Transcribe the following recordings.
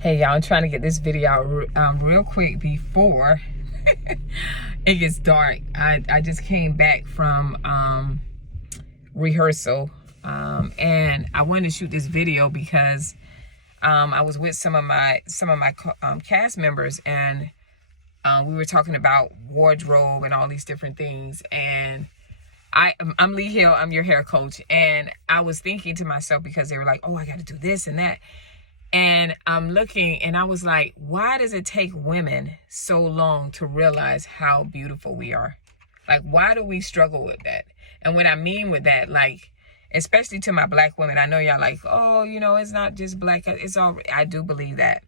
Hey y'all, I'm trying to get this video out real quick before it gets dark. I just came back from rehearsal and I wanted to shoot this video because I was with some of my cast members, and we were talking about wardrobe and all these different things. And I'm Lee Hill, I'm your hair coach, and I was thinking to myself, because they were like, oh, I got to do this and that. And I'm looking and I was like, why does it take women so long to realize how beautiful we are? Like, why do we struggle with that? And what I mean with that, like, especially to my black women, I know y'all like, oh, you know, it's not just black, it's all, I do believe that.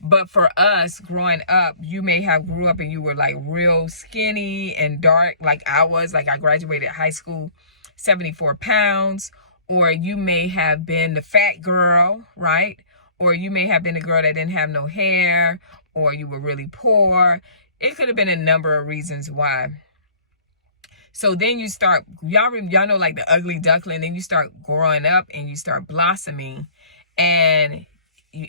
But for us growing up, you may have grew up and you were like real skinny and dark, like I was. Like, I graduated high school 74 pounds, or you may have been the fat girl, right? Or you may have been a girl that didn't have no hair, or you were really poor. It could have been a number of reasons why. So then you start, y'all know, like the ugly duckling, then you start growing up and you start blossoming, and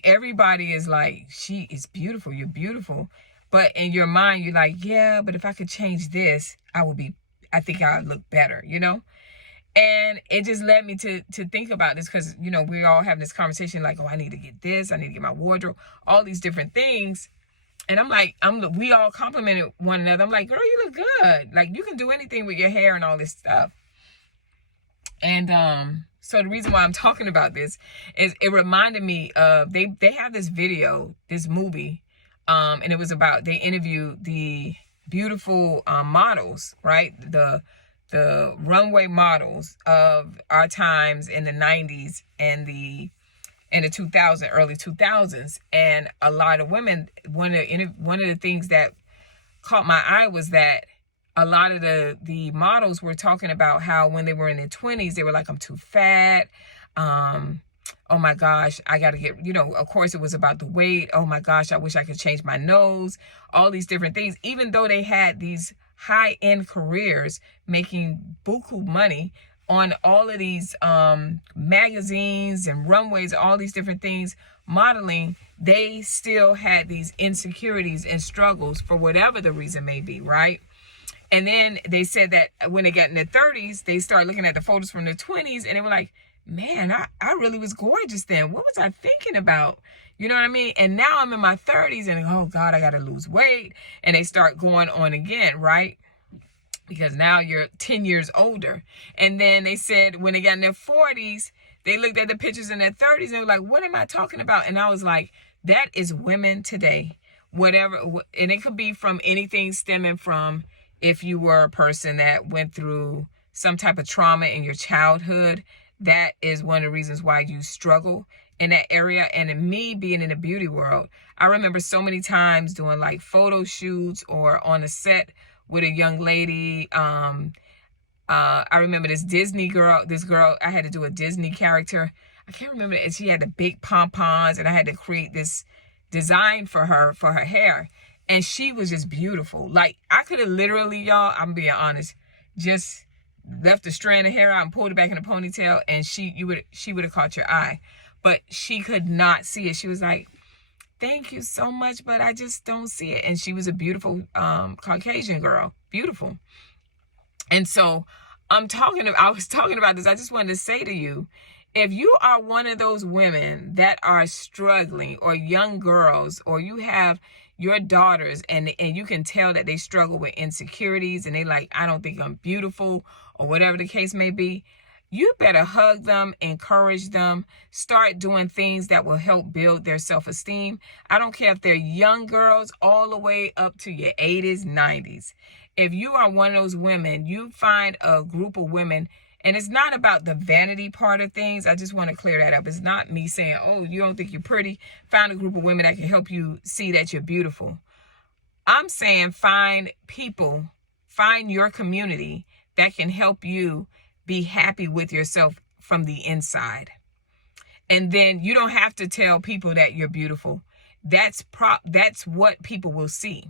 everybody is like, she is beautiful, you're beautiful. But in your mind, you're like, yeah, but if I could change this, I think I would look better, you know? And it just led me to think about this, because, you know, we're all having this conversation like, oh, I need to get this, I need to get my wardrobe, all these different things. And I'm like, we all complimented one another. I'm like, girl, you look good. Like, you can do anything with your hair and all this stuff. And so the reason why I'm talking about this is it reminded me of, they have this video, this movie, and it was about, they interviewed the beautiful models, right? The runway models of our times in the 90s and the 2000s, early 2000s. And a lot of women, one of the things that caught my eye was that a lot of the models were talking about how when they were in their 20s, they were like, I'm too fat. Oh my gosh, I got to get, you know, of course it was about the weight. Oh my gosh, I wish I could change my nose, all these different things, even though they had these high-end careers making buku money on all of these magazines and runways, all these different things, modeling. They still had these insecurities and struggles for whatever the reason may be, right? And then they said that when they got in their 30s, they started looking at the photos from their 20s, and they were like, man, I really was gorgeous then. What was I thinking about? You know what I mean? And now I'm in my 30s and, oh God, I got to lose weight. And they start going on again, right? Because now you're 10 years older. And then they said when they got in their 40s, they looked at the pictures in their 30s and they were like, what am I talking about? And I was like, that is women today. Whatever. And it could be from anything stemming from, if you were a person that went through some type of trauma in your childhood, that is one of the reasons why you struggle in that area. And in me being in the beauty world, I remember so many times doing like photo shoots or on a set with a young lady. I remember this girl, I had to do a Disney character. I can't remember it. She had the big pom-poms, and I had to create this design for her hair. And she was just beautiful. Like, I could have literally, y'all, I'm being honest, just left a strand of hair out and pulled it back in a ponytail, and she would have caught your eye. But she could not see it. She was like, thank you so much, but I just don't see it. And she was a beautiful Caucasian girl. Beautiful. And so I was talking about this. I just wanted to say to you, if you are one of those women that are struggling, or young girls, or you have your daughters and you can tell that they struggle with insecurities and they like, I don't think I'm beautiful, or whatever the case may be, you better hug them, encourage them, start doing things that will help build their self-esteem. I don't care if they're young girls all the way up to your 80s, 90s. If you are one of those women, you find a group of women, and it's not about the vanity part of things. I just want to clear that up. It's not me saying, oh, you don't think you're pretty. Find a group of women that can help you see that you're beautiful. I'm saying find your community that can help you be happy with yourself from the inside. And then you don't have to tell people that you're beautiful. That's what people will see.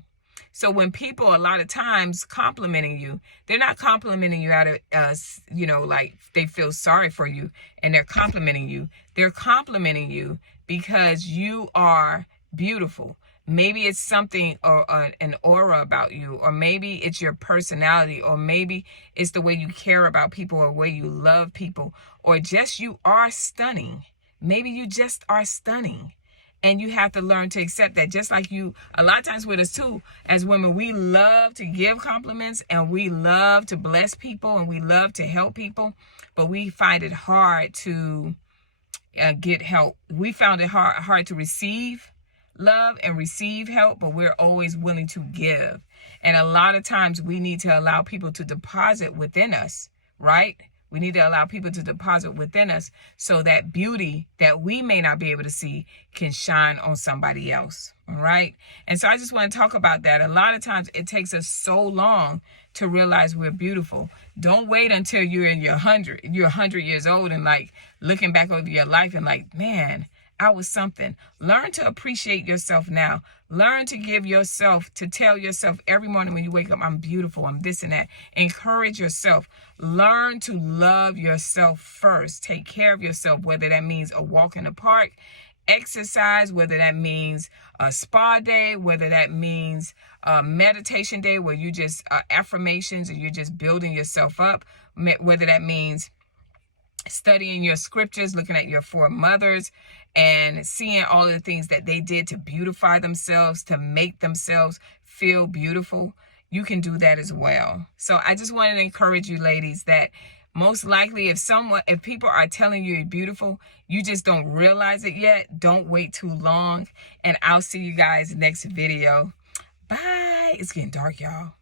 So when people a lot of times complimenting you, they're not complimenting you out of like they feel sorry for you and they're complimenting you. They're complimenting you because you are beautiful. Maybe it's something or an aura about you, or maybe it's your personality, or maybe it's the way you care about people, or the way you love people, or just you are stunning. Maybe you just are stunning. And you have to learn to accept that. Just like you, a lot of times with us too, as women, we love to give compliments and we love to bless people and we love to help people, but we find it hard to get help. We found it hard to receive love and receive help, but we're always willing to give. And a lot of times we need to allow people to deposit within us, right? We need to allow people to deposit within us so that beauty that we may not be able to see can shine on somebody else. All right. And so I just want to talk about that. A lot of times it takes us so long to realize we're beautiful. Don't wait until you're in your 100 years old and like looking back over your life and like, man, I was something. Learn to appreciate yourself now. Learn to tell yourself every morning when you wake up, I'm beautiful, I'm this and that. Encourage yourself. Learn to love yourself first. Take care of yourself, whether that means a walk in the park, exercise, whether that means a spa day, whether that means a meditation day where you just affirmations and you're just building yourself up, whether that means studying your scriptures, looking at your four mothers and seeing all of the things that they did to beautify themselves, to make themselves feel beautiful. You can do that as well. So I just wanted to encourage you ladies that most likely if people are telling you you're beautiful, you just don't realize it yet. Don't wait too long. And I'll see you guys next video. Bye. It's getting dark, y'all.